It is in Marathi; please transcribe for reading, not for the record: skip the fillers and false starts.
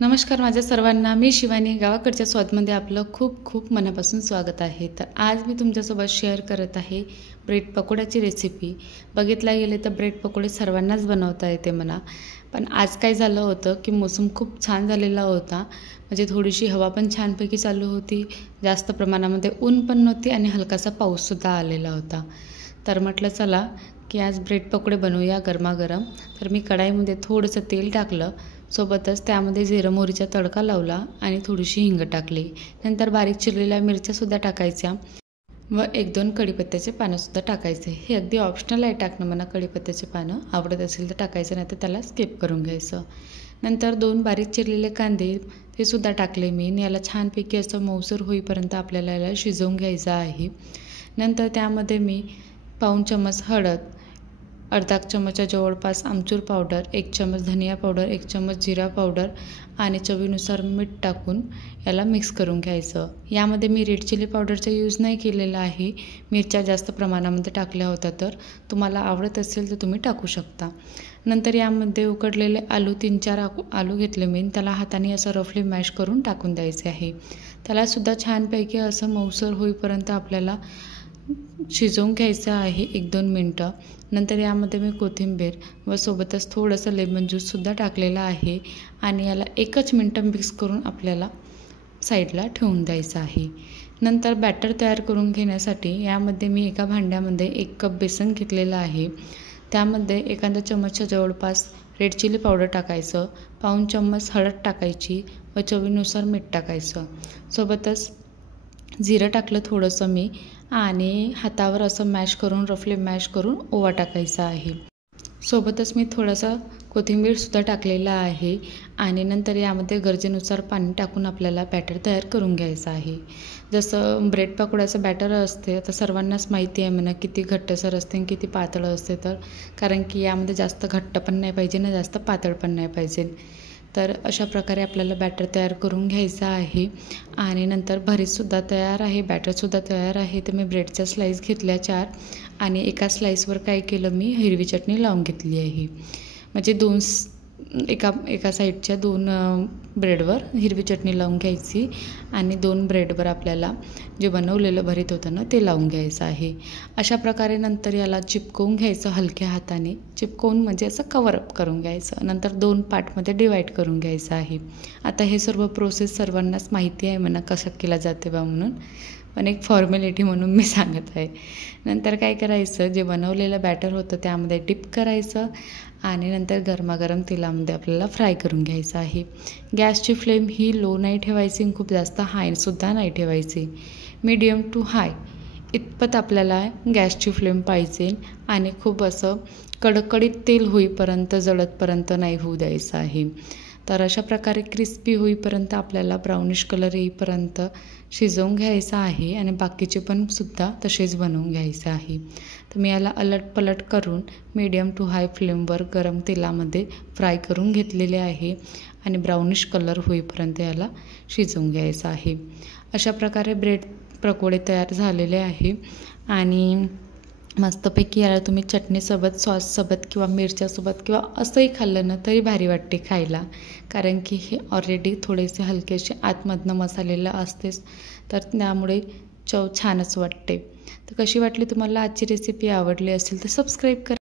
नमस्कार माझ्या सर्वांना, मी शिवानी. गावाकडच्या स्वादमध्ये आपलं खूप खूप मनापासून स्वागत आहे. तर आज मी तुमच्यासोबत शेअर करत आहे ब्रेड पकोड्याची रेसिपी. बघितला गेले तर ब्रेड पकोडे सर्वांनाच बनवता येते म्हणा, पण आज काय झालं होतं की मोसम खूप छान झालेला होता. म्हणजे थोडीशी हवा पण छानपैकी चालू होती, जास्त प्रमाणामध्ये ऊन पण नव्हती आणि हलकासा पाऊससुद्धा आलेला होता. तर म्हटलं चला की आज ब्रेड पकोडे बनवूया गरमागरम. तर मी कढाईमध्ये थोडंसं तेल टाकलं, सोबतच त्यामध्ये जिरं मोहरीचा तडका लावला आणि थोडीशी हिंग टाकली. नंतर बारीक चिरलेल्या मिरच्यासुद्धा टाकायच्या व 1-2 कढीपत्त्याचे पानंसुद्धा टाकायचे. हे अगदी ऑप्शनल आहे टाकणं म्हणा, कढीपत्त्याचे पानं आवडत असेल तर टाकायचं, नाही तर त्याला स्किप करून घ्यायचं. नंतर 2 बारीक चिरलेले कांदे ते सुद्धा टाकले मी आणि याला छानपैकी असं मऊसर होईपर्यंत आपल्याला याला शिजवून घ्यायचं आहे. नंतर त्यामध्ये मी पाऊण चमच हळद, अर्धा चमचा जवळपास आमचूर पावडर, 1 चमच धनिया पावडर, 1 चमच जिरा पावडर आणि चवीनुसार मीठ टाकून याला मिक्स करून घ्यायचं. यामध्ये मी रेड चिली पावडरचा यूज नाही केलेला आहे. मिरच्या जास्त प्रमाणामध्ये टाकल्या होत्या, तर तुम्हाला आवडत असेल तर तुम्ही टाकू शकता. नंतर यामध्ये उकडलेले आलू 3-4 आलू घेतले मी, त्याला हाताने असं रफली मॅश करून टाकून द्यायचे आहे. त्यालासुद्धा छानपैकी असं मऊसर होईपर्यंत आपल्याला शिजवून घ्यायचं आहे 1-2 मिनटं. नंतर यामध्ये मी कोथिंबीर व सोबतच थोडंसं लेमन ज्यूससुद्धा टाकलेला आहे आणि याला 1च मिनटं मिक्स करून आपल्याला साईडला ठेवून द्यायचं आहे. नंतर बॅटर तयार करून घेण्यासाठी यामध्ये मी एका भांड्यामध्ये 1 कप बेसन घेतलेलं आहे. त्यामध्ये एखादा चमचच्या जवळपास रेड चिली पावडर टाकायचं, पाऊण चम्मच हळद टाकायची व चवीनुसार मीठ टाकायचं. सोबतच जिरं टाकलं थोडंसं मी आणि हातावर असं मॅश करून रफली मॅश करून ओवा टाकायचा आहे. सोबतच मी थोडासा कोथिंबीरसुद्धा टाकलेला आहे आणि नंतर यामध्ये गरजेनुसार पाणी टाकून आपल्याला बॅटर तयार करून घ्यायचं आहे. जसं ब्रेड पकोड्याचं बॅटर असते आता सर्वांनाच माहिती आहे म्हणा, किती घट्टसर असते आणि किती पातळ असते. तर कारण की यामध्ये जास्त घट्ट पण नाही पाहिजे ना जास्त पातळ पण नाही पाहिजे. तर अशा प्रकारे आपल्याला बॅटर तयार करून घ्यायचं आहे आणि नंतर भरीतसुद्धा तयार आहे, बॅटरसुद्धा तयार आहे. तर मी ब्रेडच्या स्लाईस घेतल्या 4 आणि एका स्लाईसवर काय केलं मी हिरवी चटणी लावून घेतली आहे. म्हणजे एका साईडच्या 2 ब्रेडवर हिरवी चटणी लावून घ्यायची आणि 2 ब्रेडवर आपल्याला जे बनवलेलं भरीत होतं ना ते लावून घ्यायचं आहे. अशा प्रकारे नंतर याला चिपकवून घ्यायचं हलक्या हाताने, चिपकवून म्हणजे असं कवरअप करून घ्यायचं. नंतर 2 पार्टमध्ये डिवाईड करून घ्यायचं आहे. आता हे सर्व प्रोसेस सर्वांनाच माहिती आहे म्हणा कसं केलं जाते बा म्हणून, पण एक फॉर्मॅलिटी म्हणून मी सांगत आहे. नंतर काय करायचं, जे बनवलेलं बॅटर होतं त्यामध्ये डिप करायचं आणि नंतर गरमागरम तेलामध्ये आपल्याला फ्राय करून घ्यायचं आहे. गॅसची फ्लेम ही लो नाही ठेवायची आणि खूप जास्त हायसुद्धा नाही ठेवायची. मीडियम टू हाय इतपत आपल्याला गॅसची फ्लेम पाहिजे आणि खूप असं कडकडीत तेल होईपर्यंत जळतपर्यंत नाही होऊ द्यायचं आहे. तर अशा प्रकारे क्रिस्पी होईपर्यंत आपल्याला ब्राउनिश कलर येईपर्यंत शिजवून घ्यायचं आहे आणि बाकीचे पण सुद्धा तसेच बनवून घ्यायचं आहे. तर मी याला अलटपलट करून मीडियम टू हाय फ्लेमवर गरम तेलामध्ये फ्राय करून घेतलेले आहे आणि ब्राउनिश कलर होईपर्यंत याला शिजवून घ्यायचं आहे. अशा प्रकारे ब्रेड पकोडे तयार झालेले आहे आणि मस्तपैकी याला तुम्ही चटणीसोबत, सॉससोबत किंवा मिरच्यासोबत किंवा असंही खाल्लं ना तरी भारी वाटते खायला, कारण की हे ऑलरेडी थोडेसे हलकेसे आतमधनं मसालेलं असतेच, तर त्यामुळे चव छानच वाटते. तर कशी वाटली तुम्हाला आजची रेसिपी? आवडली असेल तर सबस्क्राईब करा.